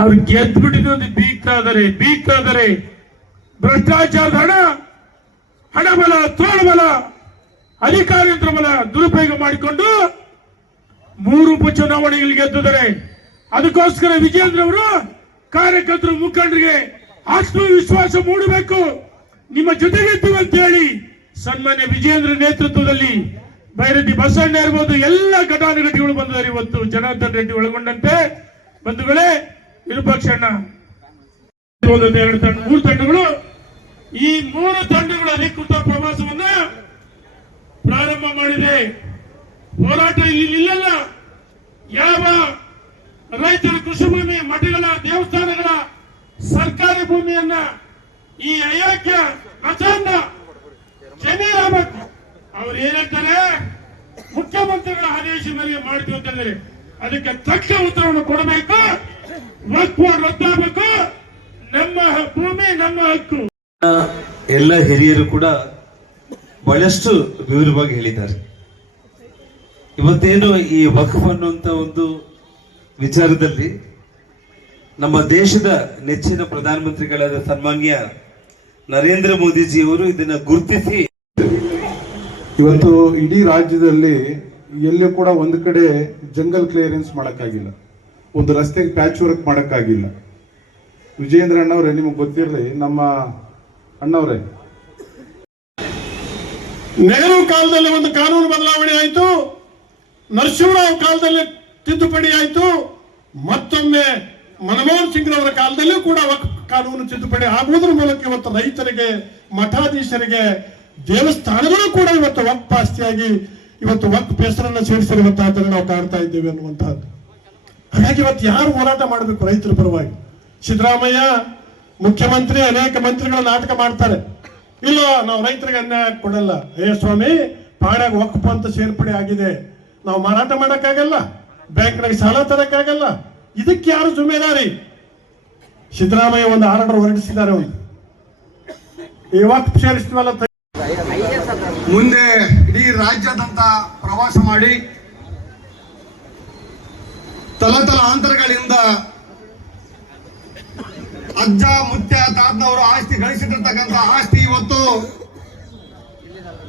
ಅವ್ರು ಗೆದ್ಬಿಟ್ಟಿದ್ದು ಬೀಗ್ತಾ ಇದಾರೆ ಭ್ರಷ್ಟಾಚಾರದ ಹಣಬಲ ತೋಳ್ಬಲ ಅಧಿಕಾರಿಯಂತ್ರ ಬಲ ದುರುಪಯೋಗ ಮಾಡಿಕೊಂಡು 3 ಉಪಚುನಾವಣೆಗಳು ಗೆದ್ದಿದ್ದಾರೆ. ಅದಕ್ಕೋಸ್ಕರ ವಿಜೇಂದ್ರ ಅವರು ಕಾರ್ಯಕರ್ತರು ಮುಖಂಡರಿಗೆ ಆತ್ಮವಿಶ್ವಾಸ ಮೂಡಬೇಕು, ನಿಮ್ಮ ಜೊತೆಗಿದ್ದೀವಿ ಅಂತ ಹೇಳಿ ಸನ್ಮಾನ್ಯ ವಿಜೇಂದ್ರ ನೇತೃತ್ವದಲ್ಲಿ ಬೈರತಿ ಬಸಣ್ಣ ಇರ್ಬೋದು ಎಲ್ಲ ಘಟಾನುಘಟಿಗಳು ಬಂದಿದ್ದಾರೆ. ಇವತ್ತು ಜನಾರ್ದನ್ ರೆಡ್ಡಿ ಒಳಗೊಂಡಂತೆ ಬಂಧುಗಳೇ, ವಿರೂಪಾಕ್ಷಣ್ಣ 3 ತಂಡಗಳು, ಈ 3 ತಂಡಗಳ ಅಧಿಕೃತ ಪ್ರವಾಸವನ್ನ ಪ್ರಾರಂಭ ಮಾಡಿದೆ. ಹೋರಾಟ ಇಲ್ಲಿ ನಿಲ್ಲಲ್ಲ. ಯಾವ ರೈತರ ಕೃಷಿ ಭೂಮಿ, ಮಠಗಳ, ದೇವಸ್ಥಾನಗಳ ಸರ್ಕಾರಿ ಭೂಮಿಯನ್ನ ಈ ಅಯೋಗ್ಯ ಪ್ರಚಂಡ ಜಮೀರಾಗಬೇಕು. ಅವ್ರು ಏನಂತಾರೆ, ಮುಖ್ಯಮಂತ್ರಿಗಳ ಆದೇಶ ಮೇರೆಗೆ ಮಾಡ್ತೀವಿ ಅಂತಂದ್ರೆ ಅದಕ್ಕೆ ತಕ್ಕ ಉತ್ತರವನ್ನು ಕೊಡಬೇಕು. ವಕ್ಫ್ ರದ್ದಾಗಬೇಕು. ನಮ್ಮ ಭೂಮಿ ನಮ್ಮ ಹಕ್ಕು. ಎಲ್ಲ ಹಿರಿಯರು ಕೂಡ ಬಹಳಷ್ಟು ವಿವರವಾಗಿ ಹೇಳಿದ್ದಾರೆ. ಇವತ್ತೇನು ಈ ವಕ್ಫ್ ಅನ್ನುವಂತ ಒಂದು ವಿಚಾರದಲ್ಲಿ ನಮ್ಮ ದೇಶದ ನೆಚ್ಚಿನ ಪ್ರಧಾನಮಂತ್ರಿಗಳಾದ ಸನ್ಮಾನ್ಯ ನರೇಂದ್ರ ಮೋದಿಜಿಯವರು ಇದನ್ನ ಗುರುತಿಸಿ ಇವತ್ತು ಇಡೀ ರಾಜ್ಯದಲ್ಲಿ ಎಲ್ಲೂ ಕೂಡ ಒಂದು ಕಡೆ ಜಂಗಲ್ ಕ್ಲಿಯರೆನ್ಸ್ ಮಾಡಕ್ಕಾಗಿಲ್ಲ, ಒಂದು ರಸ್ತೆಗೆ ಪ್ಯಾಚ್ ವರ್ಕ್ ಮಾಡಕ್ಕಾಗಿಲ್ಲ. ವಿಜೇಂದ್ರ ಅಣ್ಣವ್ರೆ, ನಿಮಗೆ ಗೊತ್ತಿರಲಿ, ನಮ್ಮ ಅಣ್ಣವ್ರೆ, ನೆಹರು ಕಾಲದಲ್ಲಿ ಒಂದು ಕಾನೂನು ಬದಲಾವಣೆ ಆಯಿತು, ನರಸಿಂಹರಾವ್ ಕಾಲದಲ್ಲಿ ತಿದ್ದುಪಡಿ ಆಯಿತು, ಮತ್ತೊಮ್ಮೆ ಮನಮೋಹನ್ ಸಿಂಗ್ ಅವರ ಕಾಲದಲ್ಲೂ ಕೂಡ ವಕ್ಫ್ ಕಾನೂನು ತಿದ್ದುಪಡಿ ಆಗುವುದರ ಮೂಲಕ ಇವತ್ತು ರೈತರಿಗೆ, ಮಠಾಧೀಶರಿಗೆ, ದೇವಸ್ಥಾನಗಳು ಕೂಡ ಇವತ್ತು ವಕ್ಫ್ ಆಸ್ತಿಯಾಗಿ ಇವತ್ತು ವಕ್ಫ್ ಹೆಸರನ್ನು ಸೇರಿಸಿರುವಂತಹದ್ದನ್ನು ನಾವು ಕಾಣ್ತಾ ಇದ್ದೇವೆ ಅನ್ನುವಂತಹದ್ದು. ಹಾಗಾಗಿ ಇವತ್ತು ಯಾರು ಹೋರಾಟ ಮಾಡಬೇಕು ರೈತರ ಪರವಾಗಿ? ಸಿದ್ದರಾಮಯ್ಯ ಮುಖ್ಯಮಂತ್ರಿ, ಅನೇಕ ಮಂತ್ರಿಗಳ ನಾಟಕ ಮಾಡ್ತಾರೆ, ಇಲ್ಲ ನಾವು ರೈತರಿಗೆ ಅನ್ಯಾಯ ಕೊಡಲ್ಲ. ಸ್ವಾಮಿ, ಪಾಡ್ಯಾಗ ವಕ್ಫ್ ಅಂತ ಸೇರ್ಪಡೆ ಆಗಿದೆ, ನಾವು ಮಾರಾಟ ಮಾಡಕ್ಕಾಗಲ್ಲ, ಬ್ಯಾಂಕ್ನಾಗ ಸಾಲ ತರಕ್ಕಾಗಲ್ಲ. ಇದಕ್ಕೆ ಯಾರು ಜುಮೇದಾರಿ? ಸಿದ್ದರಾಮಯ್ಯ ಒಂದು ಆರ್ಡರ್ ಹೊರಡಿಸಿದ್ದಾರೆ. ಈ ವಕ್ಫ್ ಸೇರಿಸಿದ್ವಲ್ಲ, ಮುಂದೆ ಇಡೀ ರಾಜ್ಯಾದ್ಯಂತ ಪ್ರವಾಸ ಮಾಡಿ ತಲತಲಾಂತರಗಳಿಂದ ಅಜ್ಜ ಮುತ್ಯ ತಾತನವರು ಆಸ್ತಿ ಗಳಿಸಿರ್ತಕ್ಕಂಥ ಆಸ್ತಿ ಇವತ್ತು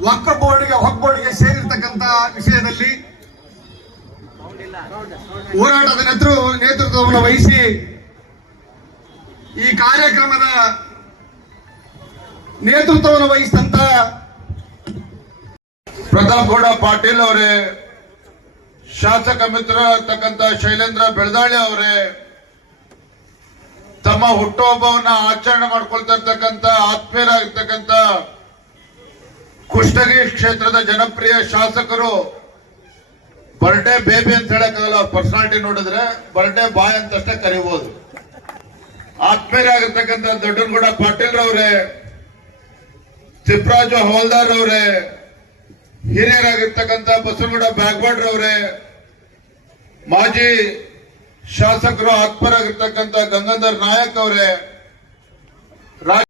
ವಕ್ಫ್ ಬೋರ್ಡ್ಗೆ ಸೇರಿರ್ತಕ್ಕಂಥ ವಿಷಯದಲ್ಲಿ ಹೋರಾಟದ ನೇತೃತ್ವವನ್ನು ವಹಿಸಿ ಈ ಕಾರ್ಯಕ್ರಮದ ನೇತೃತ್ವವನ್ನು ವಹಿಸಿದಂತ ಪ್ರತಾಪ್ ಗೌಡ ಪಾಟೀಲ್ ಅವರೇ, ಶಾಸಕ ಮಿತ್ರ ಇರ್ತಕ್ಕಂಥ ಶೈಲೇಂದ್ರ ಬೆಳದಾಳಿ ಅವರೇ, ತಮ್ಮ ಹುಟ್ಟುಹಬ್ಬವನ್ನ ಆಚರಣೆ ಮಾಡ್ಕೊಳ್ತಾ ಇರ್ತಕ್ಕಂಥ ಆತ್ಮೀಯರಾಗಿರ್ತಕ್ಕಂಥ ಕುಷ್ಟಗಿ ಕ್ಷೇತ್ರದ ಜನಪ್ರಿಯ ಶಾಸಕರು, ಬರ್ಡೇ ಬೇಬಿ ಅಂತ ಹೇಳಕ್ಕಾಗಲ್ಲ, ಪರ್ಸನಾಲಿಟಿ ನೋಡಿದ್ರೆ ಬರ್ಡೇ ಬಾಯ್ ಅಂತಷ್ಟೇ ಕರಿಬಹುದು. ಆತ್ಮೀಯರಾಗಿರ್ತಕ್ಕಂಥ ದೊಡ್ಡನಗೌಡ ಪಾಟೀಲ್ ರವರೇ, ತಿಪ್ಪರಾಜು ಹವಾಲ್ದಾರ್ ಅವರೇ, ಹಿರಿಯರಾಗಿರ್ತಕ್ಕಂಥ ಬಸವನಗೌಡ ಬ್ಯಾಗ್ವಾಡ್ ರವರೇ, ಮಾಜಿ ಶಾಸಕರು ಆತ್ಮರಾಗಿರ್ತಕ್ಕಂಥ ಗಂಗಾಧರ್ ನಾಯಕ್ ಅವರೇ,